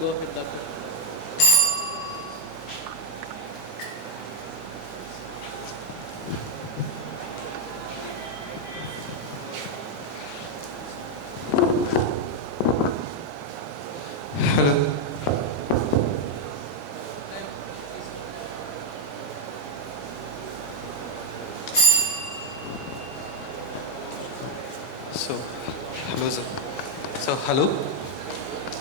go ahead, doctor. Hello. So, hello, sir. Hello.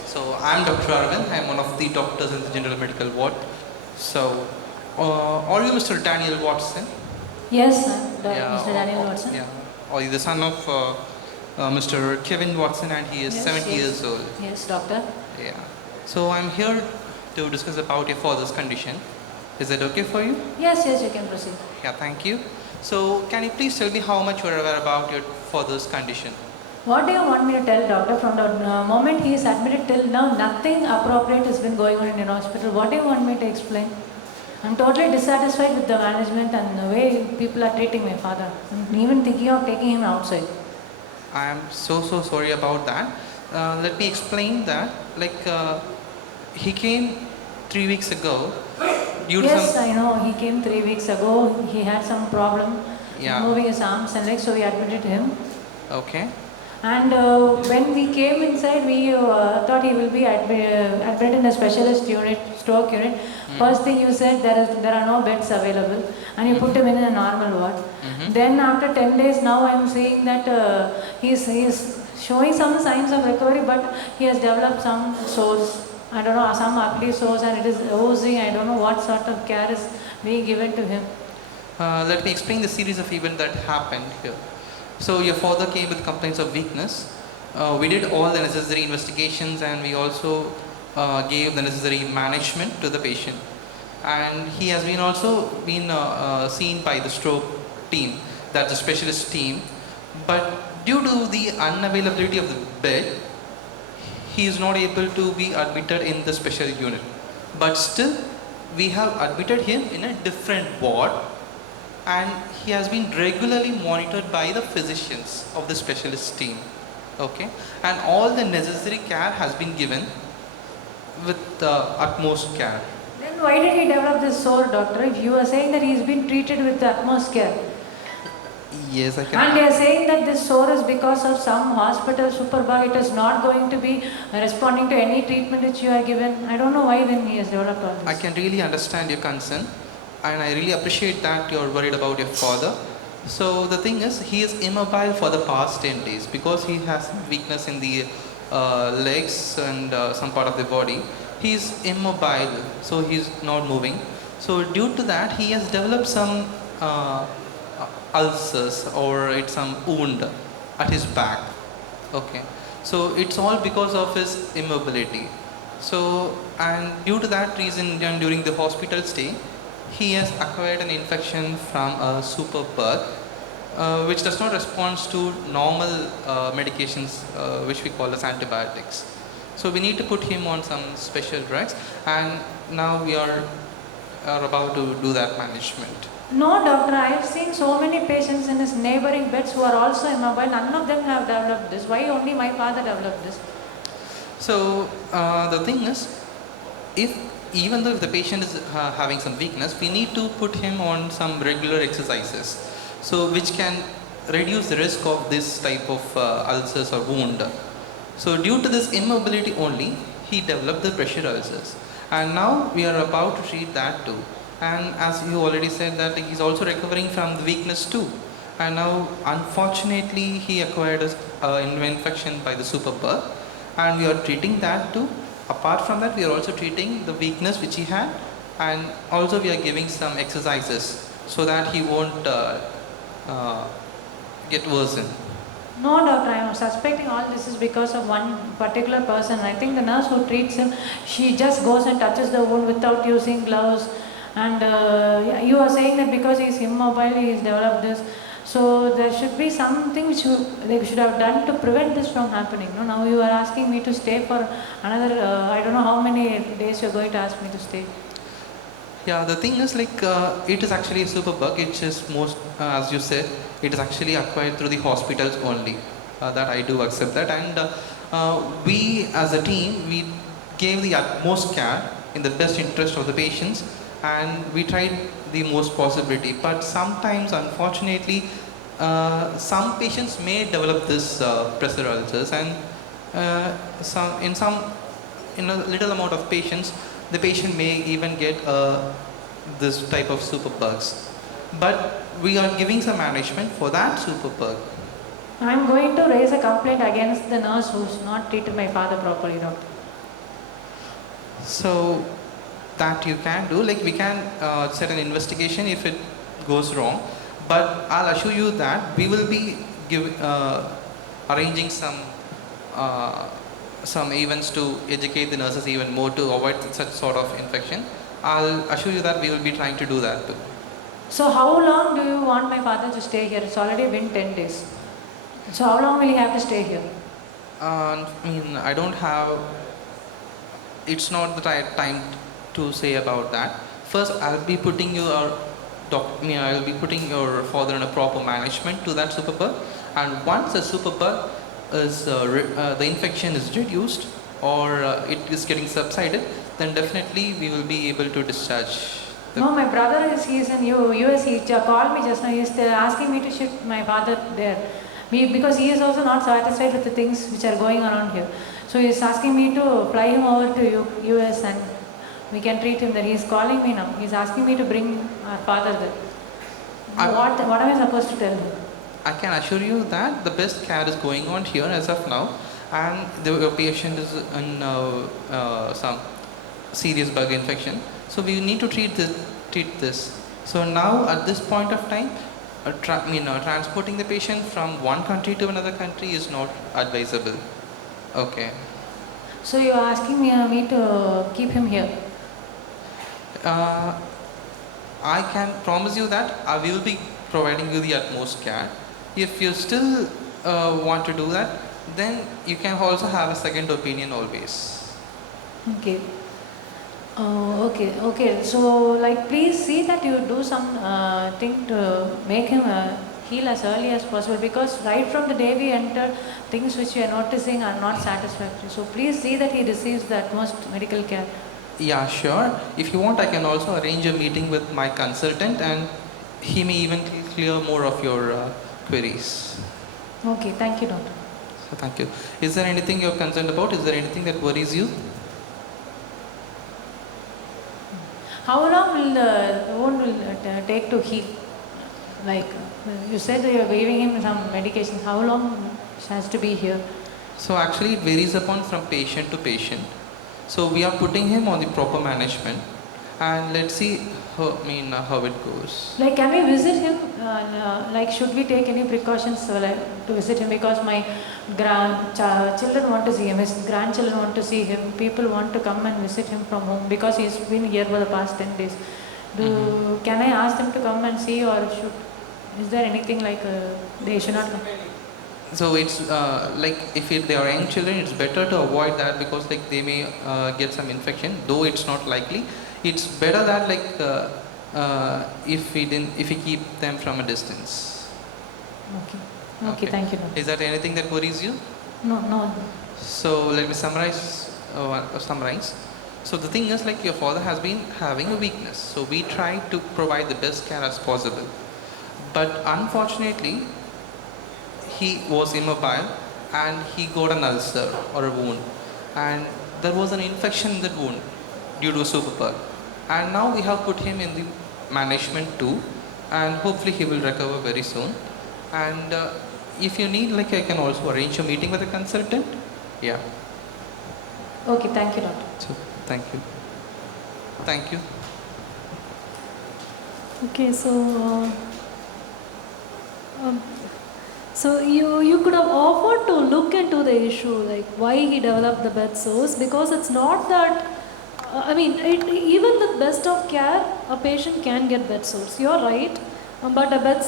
So, I'm Dr. Arvind. I'm one of the doctors in the general medical ward. So, are you Mr. Daniel Watson? Yes, Mr. Daniel Watson. Yeah. Are you the son of Mr. Kevin Watson, and he is Yes, 70 years old? Yes, doctor. Yeah. So, I'm here to discuss about your father's condition. Is that okay for you? Yes, you can proceed. Yeah, thank you. So, can you please tell me how much you are aware about your father's condition? What do you want me to tell, doctor? From the moment he is admitted till now, nothing appropriate has been going on in your hospital. What do you want me to explain? I'm totally dissatisfied with the management and the way people are treating my father. I'm even thinking of taking him outside. I am so sorry about that. Let me explain that. He came 3 weeks ago. Yes, I know. He came 3 weeks ago. He had some problem moving his arms and legs, so we admitted him. Okay. And when we came inside, we thought he will be admitted in a specialist unit, stroke unit. First thing you said, there are no beds available, and you put him in a normal ward. Then after 10 days, now I am seeing that he is showing some signs of recovery, but he has developed some sores. I don't know, some ugly sores, and it is oozing. I don't know what sort of care is being given to him. Let me explain the series of events that happened here. So your father came with complaints of weakness. We did all the necessary investigations, and we also gave the necessary management to the patient. And he has been also been seen by the stroke team, that's the specialist team. But due to the unavailability of the bed, he is not able to be admitted in the special unit. But still, we have admitted him in a different ward, and he has been regularly monitored by the physicians of the specialist team. Okay, and all the necessary care has been given with the utmost care. Then why did he develop this sore, doctor? If you are saying that he's been treated with the utmost care. Yes, I can. And they are saying that this sore is because of some hospital superbug. It is not going to be responding to any treatment which you are given. I don't know why then he has developed all this. I can really understand your concern, and I really appreciate that you're worried about your father. So the thing is, he is immobile for the past 10 days because he has weakness in the legs and some part of the body. He is immobile, so he's not moving. So due to that, he has developed some ulcers, or it's some wound at his back. Okay, so it's all because of his immobility. So, and due to that reason, during the hospital stay, he has acquired an infection from a superbug, which does not respond to normal medications, which we call as antibiotics. So we need to put him on some special drugs, and now we are about to do that management. No, doctor, I have seen so many patients in his neighboring beds who are also immobile. None of them have developed this. Why only my father developed this? So the thing is, even though if the patient is having some weakness, we need to put him on some regular exercises, so which can reduce the risk of this type of ulcers or wound. So due to this immobility only, he developed the pressure ulcers, and now we are about to treat that too. And as you already said that he's also recovering from the weakness too. And now unfortunately he acquired an infection by the superbug, and we are treating that too. Apart from that, we are also treating the weakness which he had, and also we are giving some exercises so that he won't get worsened. No, doctor, I am suspecting all this is because of one particular person. I think the nurse who treats him, she just goes and touches the wound without using gloves. And you are saying that because he is immobile, he has developed this. So there should be something which they should have done to prevent this from happening. No, now you are asking me to stay for another, I don't know how many days you are going to ask me to stay. Yeah, the thing is it is actually a superbug. It is most, as you said, it is actually acquired through the hospitals only. That I do accept that, and we as a team, we gave the utmost care in the best interest of the patients, and we tried the most possibility. But sometimes, unfortunately, some patients may develop this pressure ulcers, and in a little amount of patients, the patient may even get this type of superbugs. But we are giving some management for that superbug. I'm going to raise a complaint against the nurse who's not treated my father properly, doctor. So that you can do, like we can set an investigation if it goes wrong, but I'll assure you that we will be arranging some events to educate the nurses even more to avoid such sort of infection. I'll assure you that we will be trying to do that too. So how long do you want my father to stay here? It's already been 10 days. So how long will he have to stay here? I mean, I don't have, it's not the right time to say about that. First, I'll be putting your I'll be putting your father in a proper management to that superbug, and once the superbug is the infection is reduced or it is getting subsided, then definitely we will be able to discharge. No, my brother he's in US. He called me just now. He's asking me to shift my father there. Because he is also not satisfied with the things which are going around here. So he's asking me to fly him over to US and we can treat him there. He's calling me now. He's asking me to bring our father there. What am I supposed to tell him? I can assure you that the best care is going on here as of now, and your patient is in some serious bug infection. So we need to treat this. So now at this point of time, transporting the patient from one country to another country is not advisable. Okay. So you are asking me to keep him here? I can promise you that we will be providing you the utmost care. If you still want to do that, then you can also have a second opinion always. Okay. Okay. So, like, please see that you do some thing to make him heal as early as possible, because right from the day we entered, things which we are noticing are not satisfactory. So, please see that he receives the utmost medical care. Yeah, sure. If you want, I can also arrange a meeting with my consultant, and he may even clear more of your queries. Okay, thank you, doctor. So, thank you. Is there anything you're concerned about? Is there anything that worries you? How long will the wound take to heal? Like you said, you are giving him some medication. How long has to be here? So actually, it varies upon from patient to patient. So we are putting him on the proper management, and let's see how it goes. Like, can we visit him? Like, should we take any precautions to visit him? Because my children want to see him, his grandchildren want to see him, people want to come and visit him from home because he's been here for the past 10 days. Can I ask them to come and see, or is there anything like they should not come? So it's like if they are young children, it's better to avoid that, because like they may get some infection, though it's not likely. It's better that if we keep them from a distance. Okay, thank you. Is that anything that worries you? No. So let me summarize. So the thing is, like, your father has been having a weakness. So we try to provide the best care as possible. But unfortunately, he was immobile and he got an ulcer or a wound. And there was an infection in that wound due to a superbug. And now we have put him in the management too. And hopefully he will recover very soon. And if you need, like, I can also arrange a meeting with a consultant. Yeah. Okay, thank you, doctor. So, thank you. Thank you. Okay, so you could have offered to look into the issue, like why he developed the bed sores, because it's not that, even with best of care, a patient can get bed sores. You're right. But a bed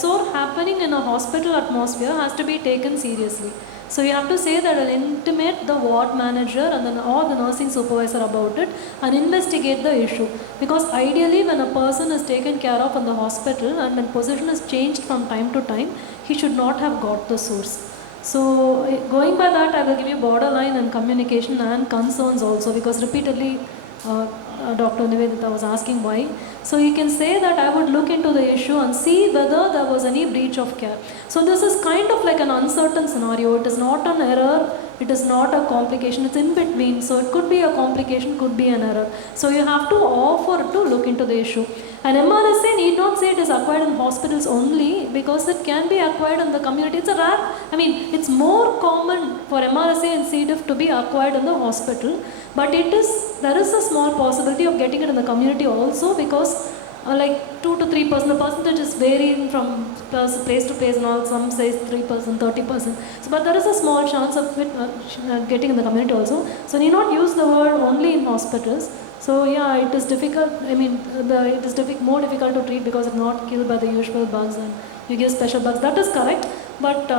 sore happening in a hospital atmosphere has to be taken seriously. So you have to say that I'll intimate the ward manager and then or the nursing supervisor about it and investigate the issue. Because ideally, when a person is taken care of in the hospital and when position is changed from time to time, he should not have got the source. So going by that, I will give you borderline and communication and concerns also, because repeatedly Dr. Nivedita was asking why. So you can say that I would look into the issue and see whether there was any breach of care. So this is kind of like an uncertain scenario. It is not an error, it is not a complication, it's in between. So it could be a complication, could be an error. So you have to offer to look into the issue. And MRSA need not say it is acquired in hospitals only, because it can be acquired in the community. It's a rare, it's more common for MRSA and C. diff to be acquired in the hospital, but there is a small possibility of getting it in the community also, because like 2 to 3%, the percentage is varying from place to place and all, some say 3%, 30%. So, but there is a small chance of it getting in the community also. So need not use the word only in hospitals. So yeah, it is difficult, it is more difficult to treat because it's not killed by the usual bugs and you give special bugs. That is correct, but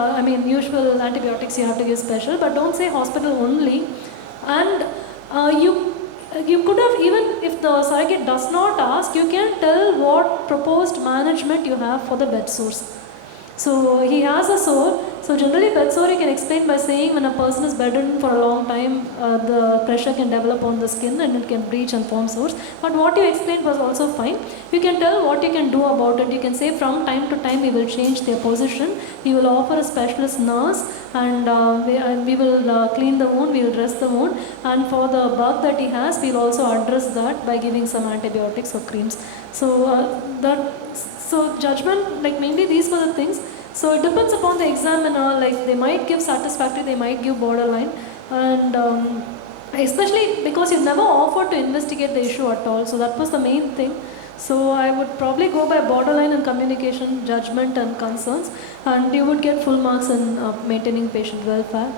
usual antibiotics you have to give special, but don't say hospital only. And you could have, even if the surrogate does not ask, you can tell what proposed management you have for the bed sores. So he has a sore. So generally bed sore you can explain by saying when a person is bedridden for a long time, the pressure can develop on the skin and it can breach and form sores. But what you explained was also fine. You can tell what you can do about it. You can say from time to time we will change their position. We will offer a specialist nurse and we will clean the wound, we will dress the wound. And for the bug that he has, we will also address that by giving some antibiotics or creams. So judgment, like mainly these were the things. So it depends upon the examiner, like they might give satisfactory, they might give borderline. And especially because you never offered to investigate the issue at all. So that was the main thing. So I would probably go by borderline and communication, judgment and concerns. And you would get full marks in maintaining patient welfare.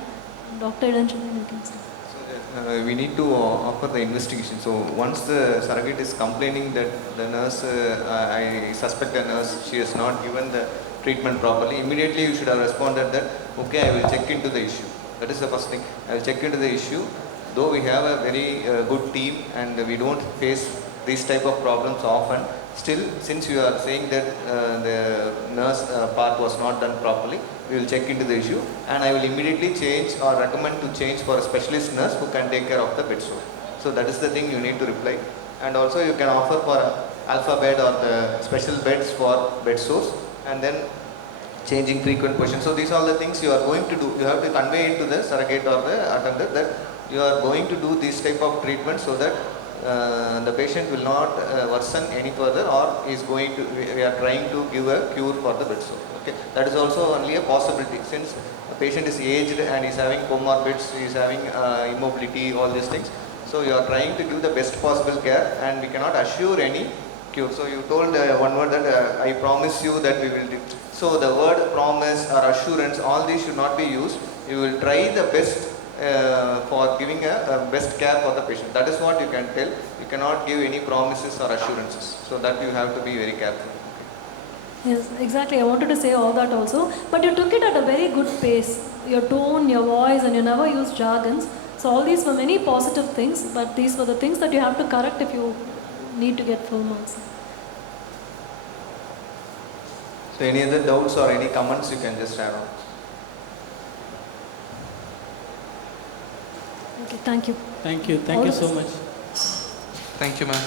Dr. Ilan, you can say. We need to offer the investigation. So once the surrogate is complaining that the nurse, I suspect the nurse, she has not given the treatment properly, immediately you should have responded that, okay, I will check into the issue. That is the first thing. I will check into the issue. Though we have a very good team and we don't face these type of problems often, still, since you are saying that the nurse part was not done properly, we will check into the issue and I will immediately change or recommend to change for a specialist nurse who can take care of the bed sore. So that is the thing you need to reply. And also you can offer for alpha bed or the special beds for bed sores and then changing frequent positions. So these are the things you are going to do. You have to convey it to the surrogate or the attendant that you are going to do this type of treatment so that the patient will not worsen any further, or is going to, we are trying to give a cure for the bed sore. Okay, that is also only a possibility, since the patient is aged and is having comorbids, is having immobility, all these things. So you are trying to give the best possible care and we cannot assure any cure. So you told one word that I promise you that we will do. So the word promise or assurance, all these should not be used. You will try the best for giving a best care for the patient. That is what you can tell. You cannot give any promises or assurances. So that you have to be very careful. Yes, exactly. I wanted to say all that also. But you took it at a very good pace. Your tone, your voice, and you never used jargons. So all these were many positive things, but these were the things that you have to correct if you need to get full marks. So any other doubts or any comments you can just add on. Okay, thank you. Thank you. Thank All you the so best. much. Thank you, ma'am.